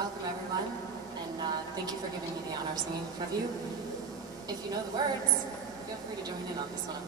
Welcome everyone, and thank you for giving me the honor of singing in front of you. If you know the words, feel free to join in on this one.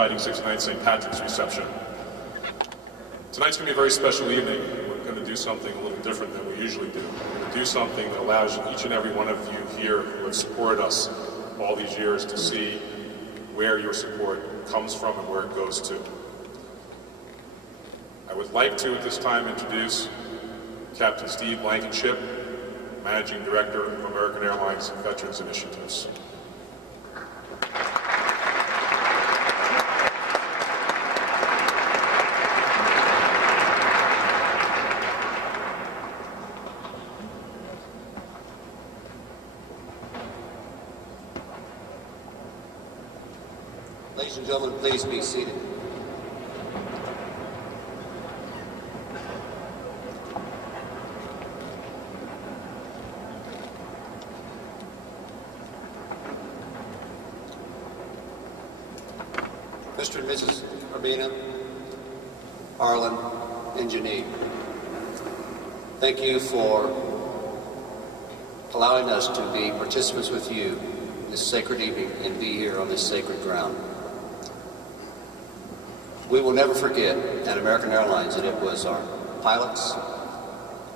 Fighting 69th St. Patrick's reception. Tonight's going to be a very special evening. We're going to do something a little different than we usually do. We're going to do something that allows each and every one of you here who have supported us all these years to see where your support comes from and where it goes to. I would like to, at this time, introduce Captain Steve Blankenship, Managing Director of American Airlines Veterans Initiatives. Ladies and gentlemen, please be seated. Mr. and Mrs. Urbina, Arlen, and Janine, thank you for allowing us to be participants with you this sacred evening and be here on this sacred ground. We will never forget at American Airlines that it was our pilots,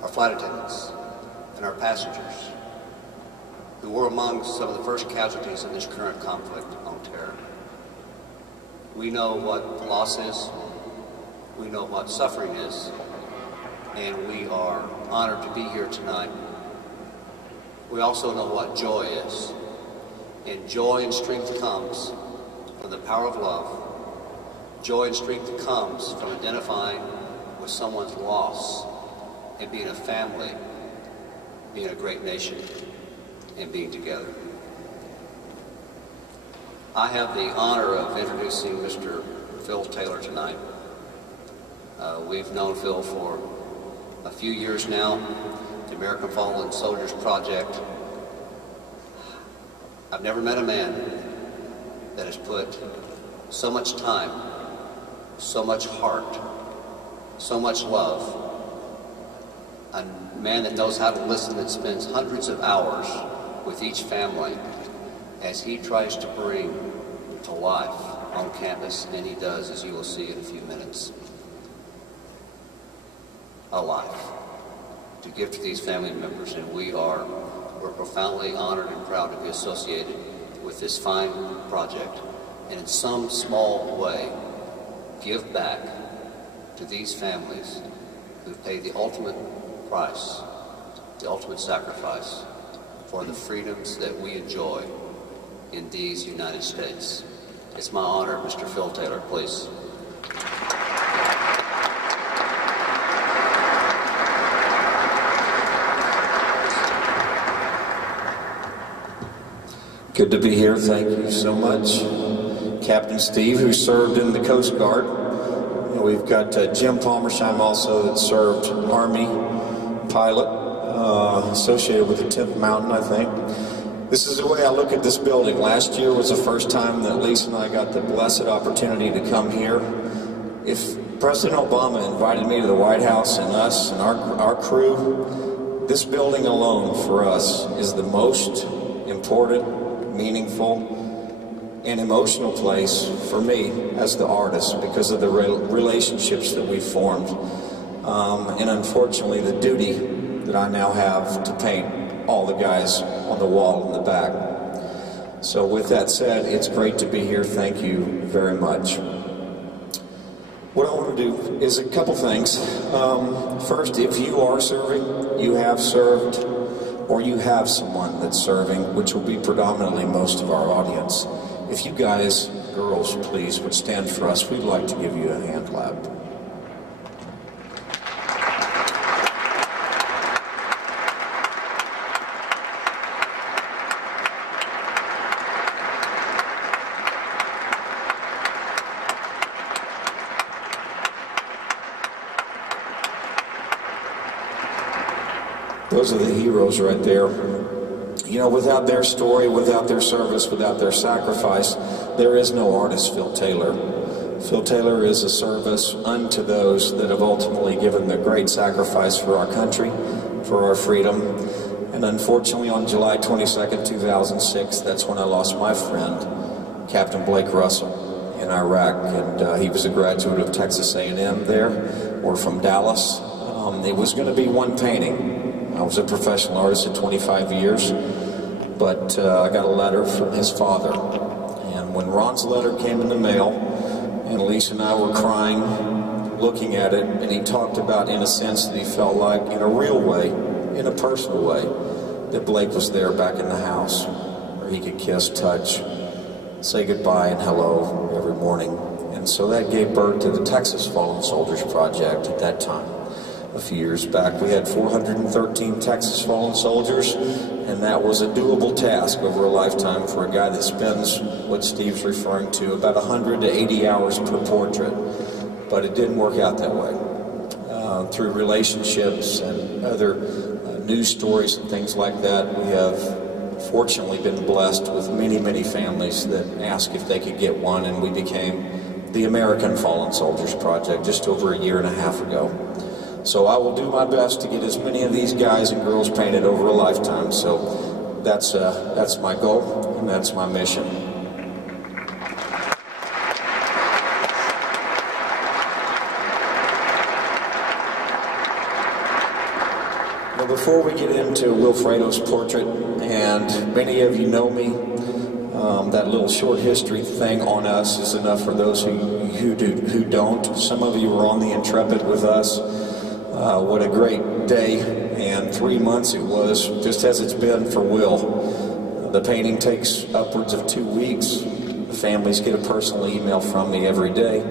our flight attendants, and our passengers who were among some of the first casualties in this current conflict on terror. We know what loss is, we know what suffering is, and we are honored to be here tonight. We also know what joy is, and joy and strength comes from the power of love. Joy and strength comes from identifying with someone's loss and being a family, being a great nation, and being together. I have the honor of introducing Mr. Phil Taylor tonight. We've known Phil for a few years now, the American Fallen Soldiers Project. I've never met a man that has put so much time, so much heart, so much love. A man that knows how to listen, that spends hundreds of hours with each family as he tries to bring to life on campus, and he does, as you will see in a few minutes, a life to give to these family members, and we're profoundly honored and proud to be associated with this fine project, and in some small way give back to these families who pay the ultimate price, the ultimate sacrifice for the freedoms that we enjoy in these United States. It's my honor, Mr. Phil Taylor, please. Good to be here. Thank you so much. Captain Steve, who served in the Coast Guard. And we've got Jim Palmersheim also that served Army pilot, associated with the 10th Mountain, I think. This is the way I look at this building. Last year was the first time that Lisa and I got the blessed opportunity to come here. If President Obama invited me to the White House and us and our crew, this building alone for us is the most important, meaningful, and emotional place for me as the artist because of the relationships that we've formed. And unfortunately, the duty that I now have to paint all the guys on the wall in the back. So with that said, it's great to be here. Thank you very much. What I want to do is a couple things. First, if you are serving, you have served, or you have someone that's serving, which will be predominantly most of our audience. If you guys, girls, please, would stand for us, we'd like to give you a hand clap. Those are the heroes right there. You know, without their story, without their service, without their sacrifice, there is no artist Phil Taylor. Phil Taylor is a service unto those that have ultimately given the great sacrifice for our country, for our freedom. And unfortunately, on July 22nd, 2006, that's when I lost my friend, Captain Blake Russell. in Iraq, and he was a graduate of Texas A&M there. We're from Dallas. It was going to be one painting. I was a professional artist at 25 years, but I got a letter from his father. And when Ron's letter came in the mail, and Lisa and I were crying, looking at it, and he talked about, in a sense, that he felt like, in a real way, in a personal way, that Blake was there back in the house, where he could kiss, touch, say goodbye and hello every morning. And so that gave birth to the Texas Fallen Soldiers Project at that time. A few years back, we had 413 Texas Fallen Soldiers, and that was a doable task over a lifetime for a guy that spends, what Steve's referring to, about 100 to 80 hours per portrait. But it didn't work out that way. Through relationships and other news stories and things like that, we have fortunately been blessed with many, many families that asked if they could get one, and we became the American Fallen Soldiers Project just over a year and a half ago. So I will do my best to get as many of these guys and girls painted over a lifetime. So that's my goal, and that's my mission. Now, before we get into Wilfredo's portrait, and many of you know me, that little short history thing on us is enough for those who don't. Some of you were on the Intrepid with us. What a great day and 3 months it was, just as it's been for Will. The painting takes upwards of 2 weeks. The families get a personal email from me every day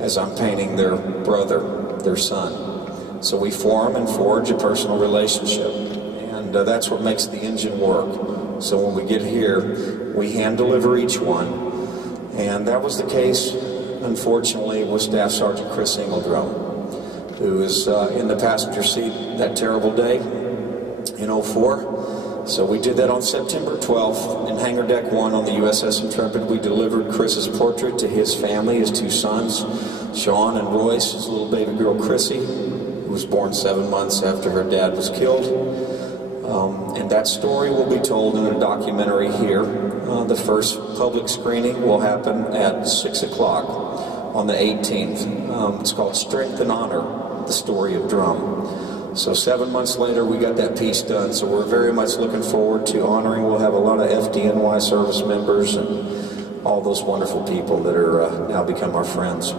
as I'm painting their brother, their son. So we form and forge a personal relationship, and that's what makes the engine work. So when we get here, we hand deliver each one, and that was the case, unfortunately, with Staff Sergeant Chris Ingledrum, who was in the passenger seat that terrible day in '04. So we did that on September 12th in Hangar Deck 1 on the USS Intrepid. We delivered Chris's portrait to his family, his 2 sons, Sean and Royce, his little baby girl Chrissy, who was born 7 months after her dad was killed. And that story will be told in a documentary here. The first public screening will happen at 6 o'clock on the 18th. It's called Strength and Honor, the story of Drum. So 7 months later, we got that piece done. So we're very much looking forward to honoring. We'll have a lot of FDNY service members and all those wonderful people that are now become our friends.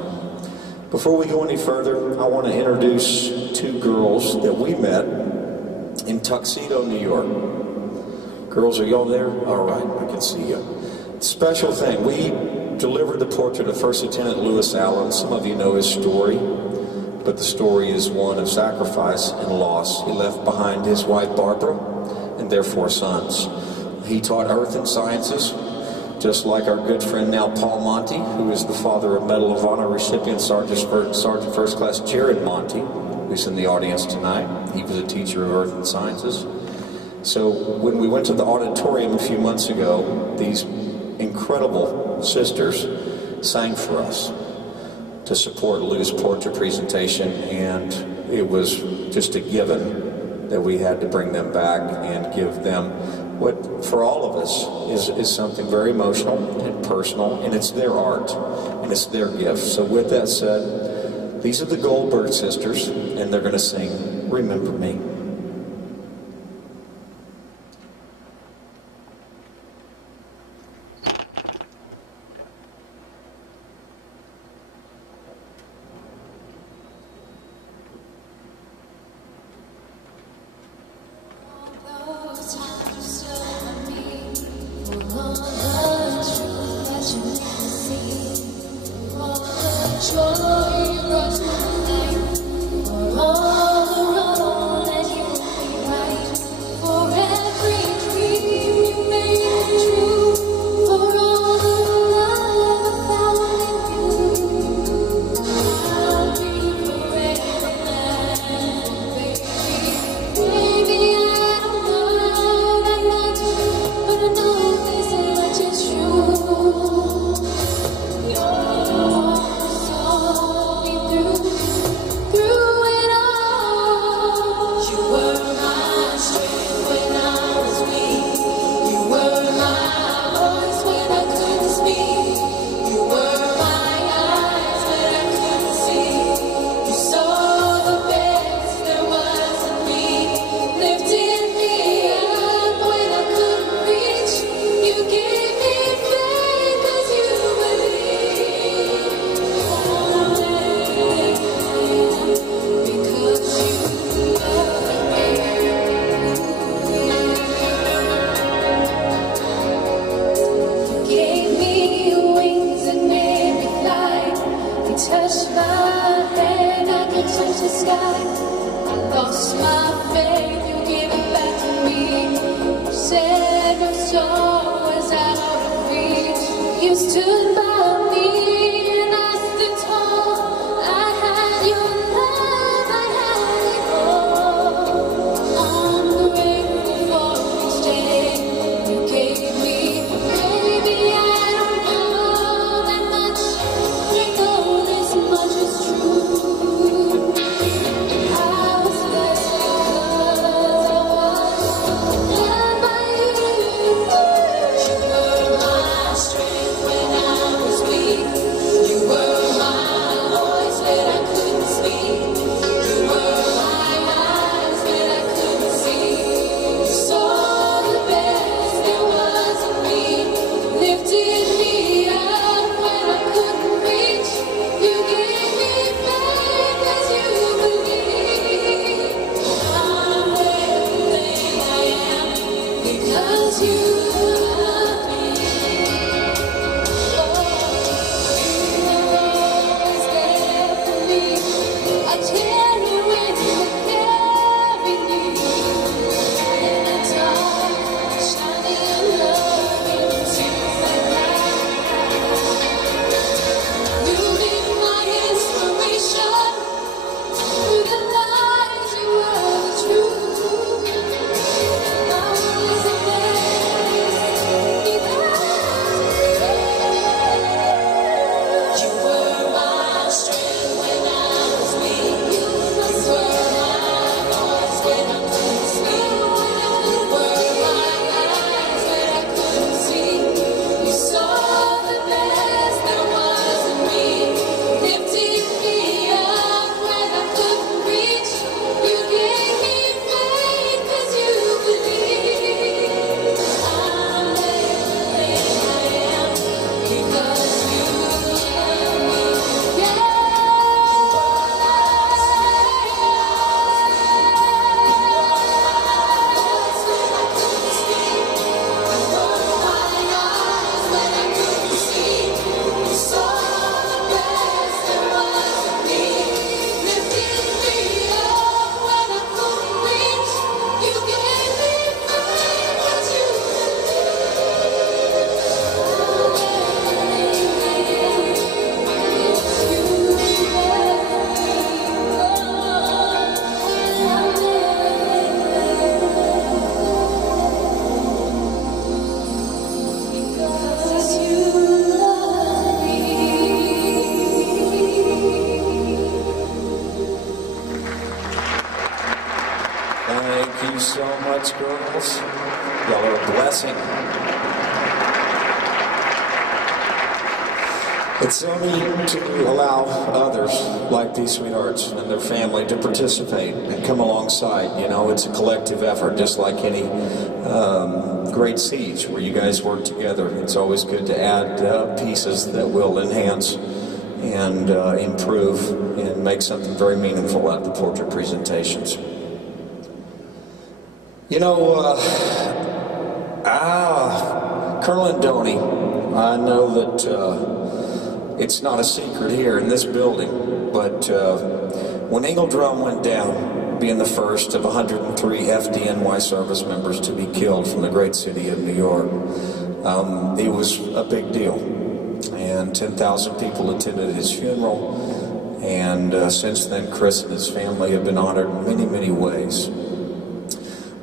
Before we go any further, I want to introduce 2 girls that we met in Tuxedo, New York. Girls, are y'all there? All right, I can see you. Special thing, we delivered the portrait of First Lieutenant Lewis Allen. Some of you know his story, but the story is one of sacrifice and loss. He left behind his wife Barbara and their 4 sons. He taught earth and sciences, just like our good friend now Paul Monty, who is the father of Medal of Honor recipient Sergeant First Class Jared Monty, who's in the audience tonight. He was a teacher of earth and sciences. So when we went to the auditorium a few months ago, these incredible sisters sang for us to support Lou's portrait presentation, and it was just a given that we had to bring them back and give them what, for all of us, is something very emotional and personal, and it's their art, and it's their gift. So with that said, these are the Goldberg sisters, and they're going to sing Remember Me. What stood by me and I stood tall. I had your love, I had it all. I'm grateful for each day you gave me. Baby, I don't know that much, I know this much is true. I was blessed because I was loved by you. You were my strength when I was weak. You were my voice when I couldn't speak. You were my eyes when I couldn't see. You saw the best there was in me, lifted me up when I couldn't reach. You gave me faith as you believe. I'm everything I am because you love me. You were always there for me. I tell you when you carry me in the dark, shining love into my life. You've been my inspiration. Through the lies, you were the truth. I was amazed because you were my strength when I was weak. You were my voice when I couldn't speak. You were my eyes when I couldn't see. You saw the best there was in me, lifting me up when I couldn't reach. You gave me faith as you believe. I'm everything I am because you love me. Yeah. When I couldn't speak, you were my eyes when I couldn't see. You saw the best there was in me, lifting me up when I couldn't reach. You gave me faith as you believe. Because you love me. Thank you so much, girls. Y'all are a blessing. It's so neat to allow others, like these sweethearts and their family, to participate and come alongside. You know, it's a collective effort, just like any great siege where you guys work together. It's always good to add pieces that will enhance and improve and make something very meaningful out of the portrait presentations. You know, Colonel Andoni, I know that it's not a secret here in this building, but when Eagle Drum went down, being the first of 103 FDNY service members to be killed from the great city of New York, it was a big deal. And 10,000 people attended his funeral, and since then Chris and his family have been honored in many, many ways.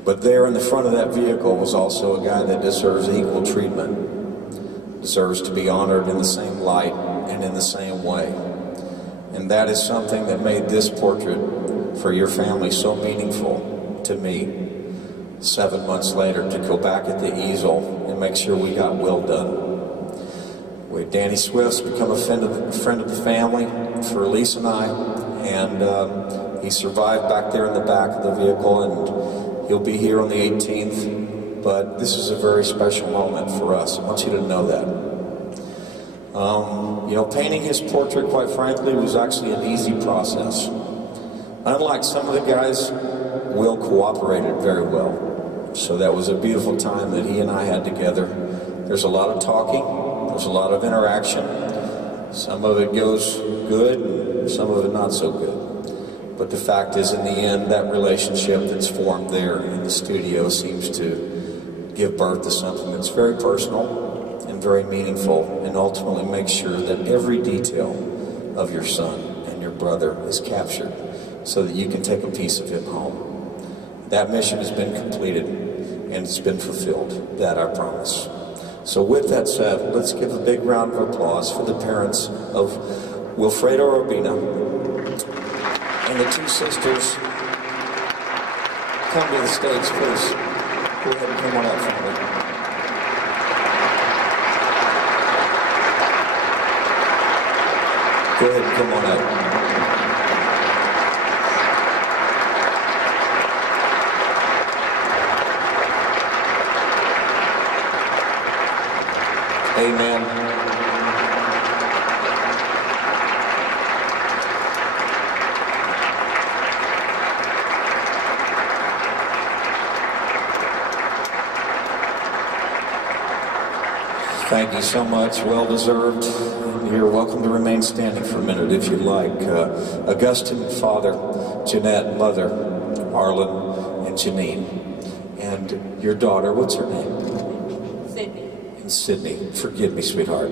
But there in the front of that vehicle was also a guy that deserves equal treatment, deserves to be honored in the same light and in the same way. And that is something that made this portrait for your family so meaningful to me. 7 months later, to go back at the easel and make sure we got well done. Danny Swift's become a friend of the family for Elise and I, and he survived back there in the back of the vehicle, and he'll be here on the 18th, but this is a very special moment for us. I want you to know that. You know, painting his portrait, quite frankly, was actually an easy process. Unlike some of the guys, Will cooperated very well. So that was a beautiful time that he and I had together. There's a lot of talking, there's a lot of interaction. Some of it goes good, and some of it not so good. But the fact is, in the end, that relationship that's formed there in the studio seems to give birth to something that's very personal and and very meaningful, and ultimately make sure that every detail of your son and your brother is captured so that you can take a piece of him home. That mission has been completed and it's been fulfilled. That I promise. So with that said, let's give a big round of applause for the parents of Wilfredo Urbina and the two sisters. Come to the stage, please. Go ahead and come on up for me. Go ahead and come on up. Amen. Thank you so much. Well deserved. You're welcome to remain standing for a minute if you'd like. Augustine, father, Jeanette, mother, Arlen, and Janine. And your daughter, what's her name? Sydney, forgive me, sweetheart.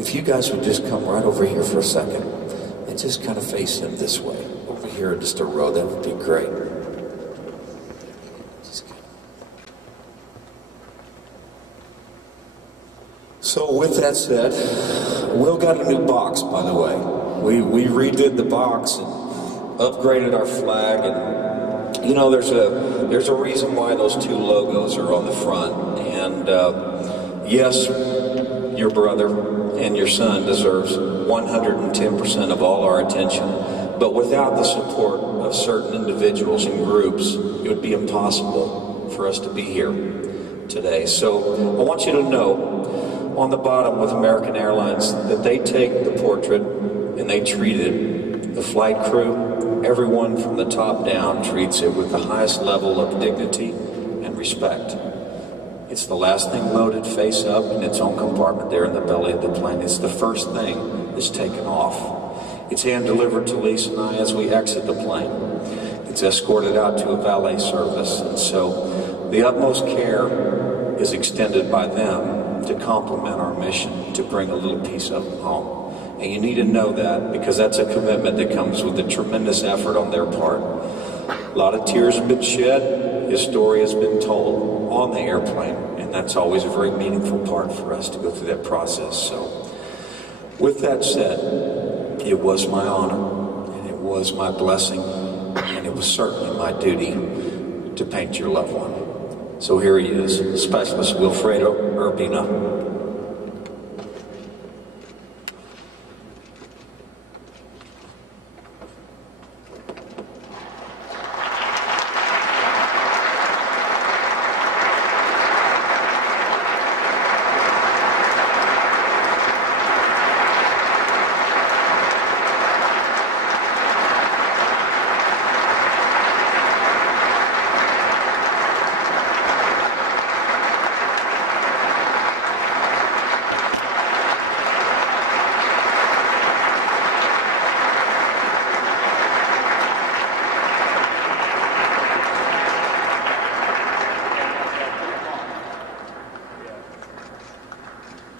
If you guys would just come right over here for a second and just kind of face him this way, over here in just a row, that would be great. So with that said, Will got a new box, by the way. We redid the box and upgraded our flag, and you know, there's a reason why those two logos are on the front, and yes, your brother and your son deserves 110% of all our attention, but without the support of certain individuals and groups, it would be impossible for us to be here today. So I want you to know, on the bottom with American Airlines, that they take the portrait and they treat it, the flight crew, everyone from the top down treats it with the highest level of dignity and respect. It's the last thing loaded face up in its own compartment there in the belly of the plane. It's the first thing that's taken off. It's hand-delivered to Lisa and I as we exit the plane. It's escorted out to a valet service. And so the utmost care is extended by them to complement our mission, to bring a little piece of them home. And you need to know that, because that's a commitment that comes with a tremendous effort on their part. A lot of tears have been shed. His story has been told on the airplane, and that's always a very meaningful part for us to go through that process. So, with that said, it was my honor, and it was my blessing, and it was certainly my duty to paint your loved one. So here he is, Specialist Wilfredo Urbina.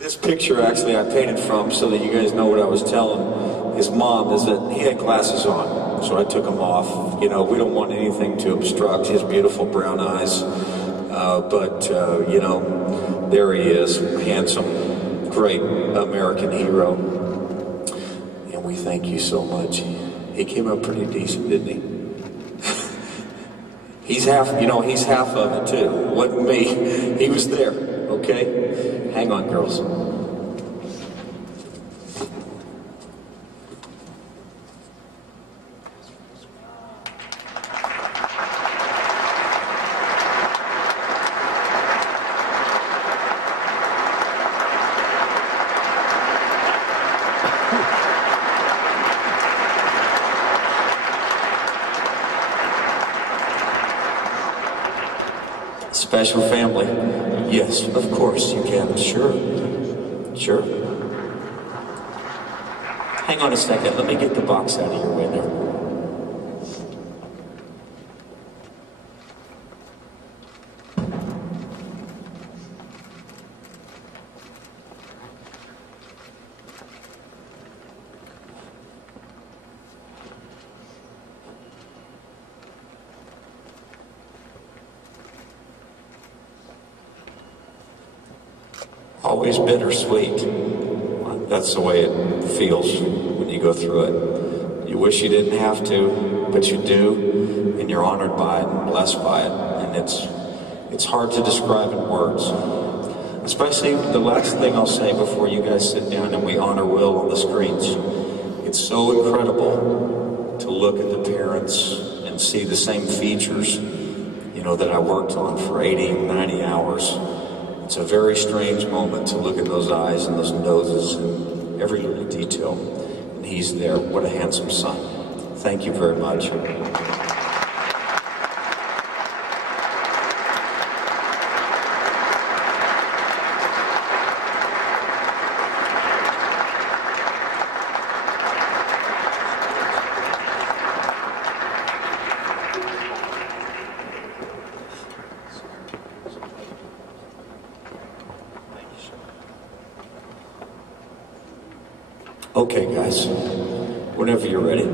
This picture, actually, I painted from, so that you guys know what I was telling his mom, is that he had glasses on, so I took them off. You know, we don't want anything to obstruct his beautiful brown eyes, you know, there he is, handsome, great American hero, and we thank you so much. He came out pretty decent, didn't he? He's half, you know, he's half of it too. Wasn't me. He was there, okay? Hang on, girls. Special family. Yes, of course you can. Sure. Sure. Hang on a second. Let me get the box out of your way there. always bittersweet. That's the way it feels when you go through it. You wish you didn't have to, but you do, and you're honored by it and blessed by it. And it's hard to describe in words. Especially the last thing I'll say before you guys sit down and we honor Will on the screens. It's so incredible to look at the parents and see the same features, you know, that I worked on for 80, 90 hours. It's a very strange moment to look at those eyes and those noses and every little detail. And he's there. What a handsome son. Thank you very much. Okay, guys, whenever you're ready.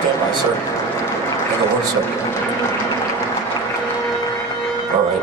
Stand by, sir. Hang on 1 second. All right.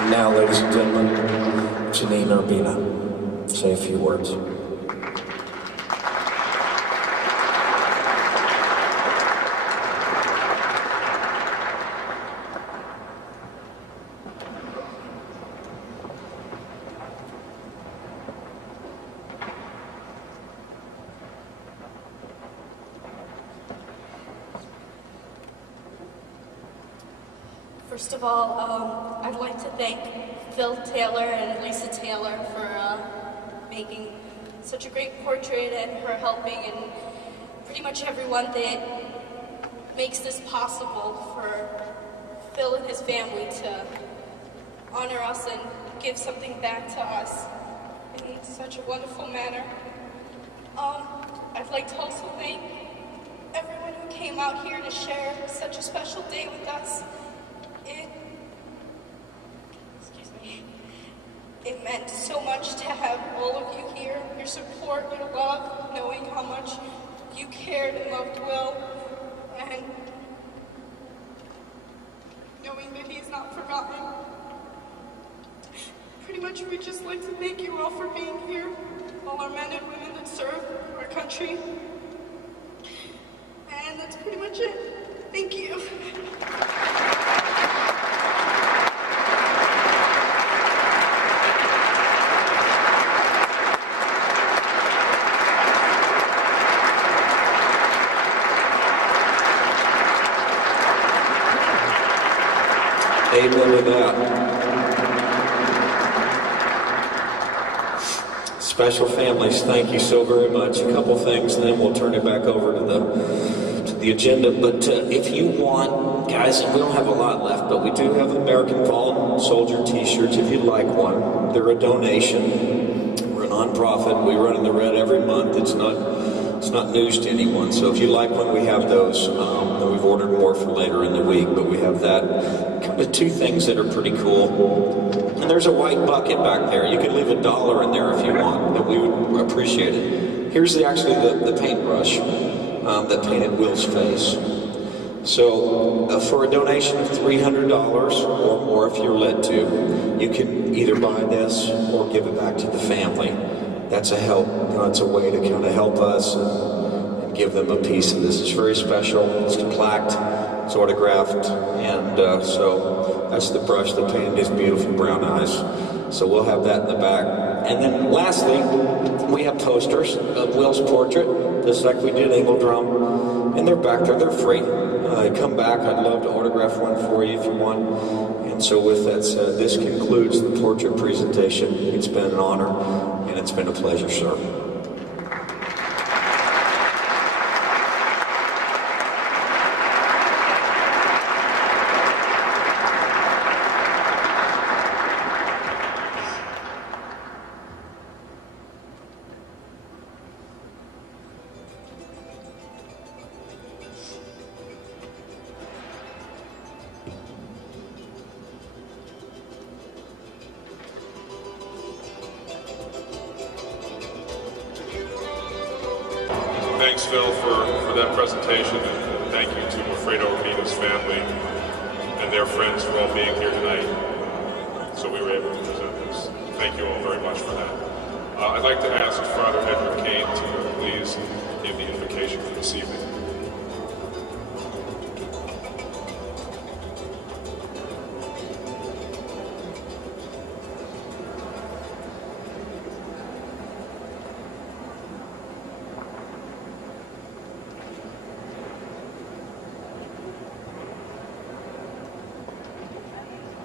And now, ladies and gentlemen, Celine Urbina, say a few words. First of all, I'd like to thank Phil Taylor and Lisa Taylor for making such a great portrait and for helping, and pretty much everyone that makes this possible for Phil and his family to honor us and give something back to us in such a wonderful manner. I'd like to also thank everyone who came out here to share such a special day with us. It meant so much to have all of you here, your support, your love, knowing how much you cared and loved Will, and knowing that he's not forgotten. Pretty much we'd just like to thank you all for being here, all our men and women that serve our country. And that's pretty much it. Thank you. Amen to that. Special families, thank you so very much. A couple things, and then we'll turn it back over to the agenda. But if you want, guys, and we don't have a lot left, but we do have American Fallen Soldier t-shirts if you'd like one. They're a donation. We're a non-profit. We run in the red every month. It's not news to anyone. So if you like one, we have those. We've ordered more for later in the week, but we have that. Kind of two things that are pretty cool. And there's a white bucket back there. You could leave $1 in there if you want, but we would appreciate it. Here's actually the paintbrush that painted Will's face. So for a donation of $300 or more, if you're led to, you can either buy this or give it back to the family. That's a help, it's a way to kind of help us and give them a piece of this. It's very special. It's plaqued, it's autographed, and so that's the brush that painted his beautiful brown eyes. So we'll have that in the back. And then lastly, we have posters of Will's portrait, just like we did Engle Drum, and they're back there. They're free. Come back. I'd love to autograph one for you if you want. And so with that said, this concludes the portrait presentation. It's been an honor, and it's been a pleasure, sir. Thanks, Phil, for that presentation, and thank you to Wilfredo Urbina's family and their friends for all being here tonight, so we were able to present this. Thank you all very much for that. I'd like to ask Father Edward Kane to please give the invocation for this evening.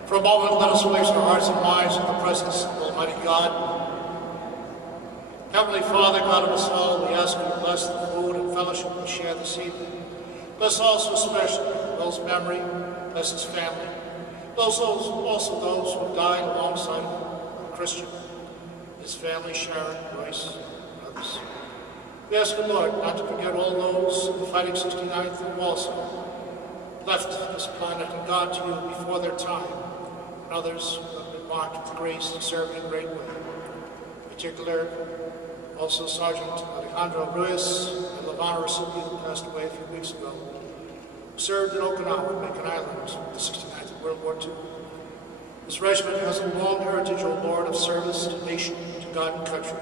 For a moment, let us place our hearts and minds in the presence of Almighty God. Heavenly Father, God of us all, we ask you to bless the food and fellowship we share this evening. Bless also especially Will's memory, bless his family. Bless also those who have died alongside a Christian, his family, Sharon, Royce, and others. We ask you, Lord, not to forget all those in the fighting 69th who also left this planet and gone to you before their time, and others who have been marked with grace to serve in great way. In particular, also Sergeant Alejandro Ruiz, a Naval recipient who passed away a few weeks ago, who served in Okinawa, Macon Island, in the 69th of World War II. This regiment has a long heritage, O Lord, of service to nation, to God and country.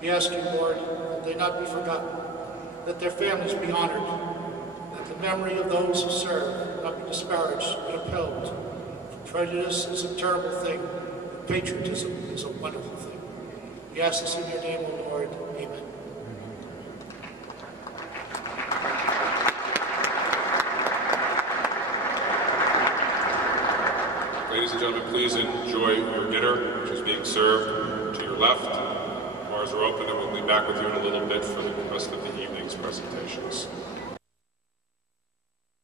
We ask you, Lord, that they not be forgotten, that their families be honored, that the memory of those who serve not be disparaged but upheld. Prejudice is a terrible thing, but patriotism is a wonderful thing. We ask this in your name, O Lord. Amen. Ladies and gentlemen, please enjoy your dinner, which is being served to your left. Bars are open, and we'll be back with you in a little bit for the rest of the evening's presentations.